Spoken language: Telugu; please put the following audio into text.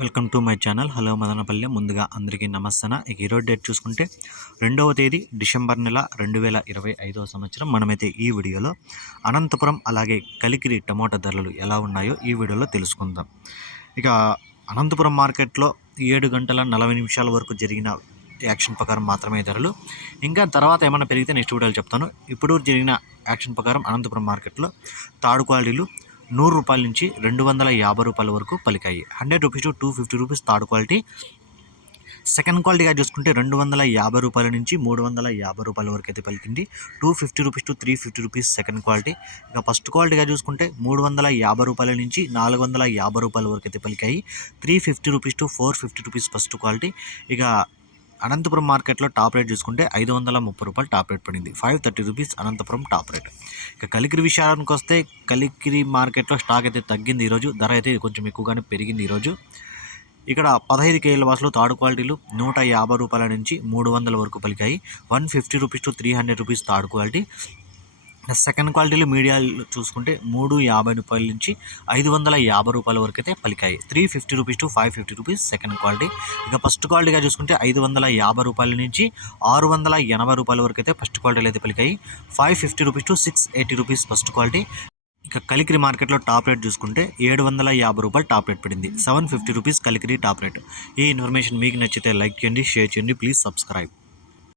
Welcome to my channel. Hello Madanapalle. ముందుగా అందరికీ నమస్తన ఇక ఈరోజు డేట్ చూసుకుంటే రెండవ తేదీ డిసెంబర్ నెల రెండు వేల ఇరవై ఐదవ సంవత్సరం. మనమైతే ఈ వీడియోలో అనంతపురం అలాగే కలికిరి టమోటా ధరలు ఎలా ఉన్నాయో ఈ వీడియోలో తెలుసుకుందాం. ఇక అనంతపురం మార్కెట్లో ఏడు గంటల నలభై నిమిషాల వరకు జరిగిన యాక్షన్ ప్రకారం మాత్రమే ధరలు. ఇంకా తర్వాత ఏమైనా పెరిగితే నెక్స్ట్ వీడియోలో చెప్తాను. ఇప్పుడు జరిగిన యాక్షన్ ప్రకారం అనంతపురం మార్కెట్లో తాడు క్వాలిటీలు నూరు రూపాయల నుంచి రెండు వందల యాభై రూపాయల వరకు పలికాయి. Hundred rupees to two fifty rupees third quality. Second క్వాలిటీగా చూసుకుంటే రెండు వందల యాభై రూపాయల నుంచి మూడు వందల యాభై రూపాయల వరకు అయితే పలికింది. Two fifty rupees to three fifty rupees second quality. ఇక ఫస్ట్ క్వాలిటీగా చూసుకుంటే మూడు వందల యాభై రూపాయల నుంచి నాలుగు వందల యాభై రూపాయల వరకు అయితే పలికాయి. Three fifty rupees to four fifty rupees first quality. ఇక అనంతపురం మార్కెట్లో టాప్ రేట్ చూసుకుంటే ఐదు వందల ముప్పై రూపాయలు టాప్ రేట్ పడింది. Five thirty rupees Anantapur top rate. ఇక కలికిరి విషయానికి వస్తే కలికిరి మార్కెట్లో స్టాక్ అయితే తగ్గింది ఈరోజు. ధర అయితే కొంచెం ఎక్కువగానే పెరిగింది ఈరోజు. ఇక్కడ పదహైదు కేజీల వాసులు థర్డ్ క్వాలిటీలు నూట యాభై రూపాయల నుంచి మూడు వందల వరకు పలికాయి. One fifty rupees to three hundred rupees third quality. Second క్వాలిటీలో మీడియాలు చూసుకుంటే మూడు యాభై రూపాయల నుంచి ఐదు వందల యాభై రూపాయల వరకు అయితే పలికాయి. Three fifty rupees to five fifty rupees second quality ఇక ఫస్ట్ క్వాలిటీగా చూసుకుంటే ఐదు వందల యాభై రూపాయల నుంచి ఆరు వందల ఎనభై రూపాయల వరకు అయితే ఫస్ట్ క్వాలిటీలో అయితే పలికాయి. Five fifty rupees to six eighty rupees first quality ఇక కలికిరి మార్కెట్లో టాప్ రేట్ చూసుకుంటే ఏడు వందల యాభై రూపాయలు టాప్ రేట్ పడింది. Seven fifty rupees Kalikiri top rate ఈ ఇన్ఫర్మేషన్ మీకు నచ్చితే లైక్ చేయండి షేర్ చేయండి ప్లీజ్ సబ్స్క్రైబ్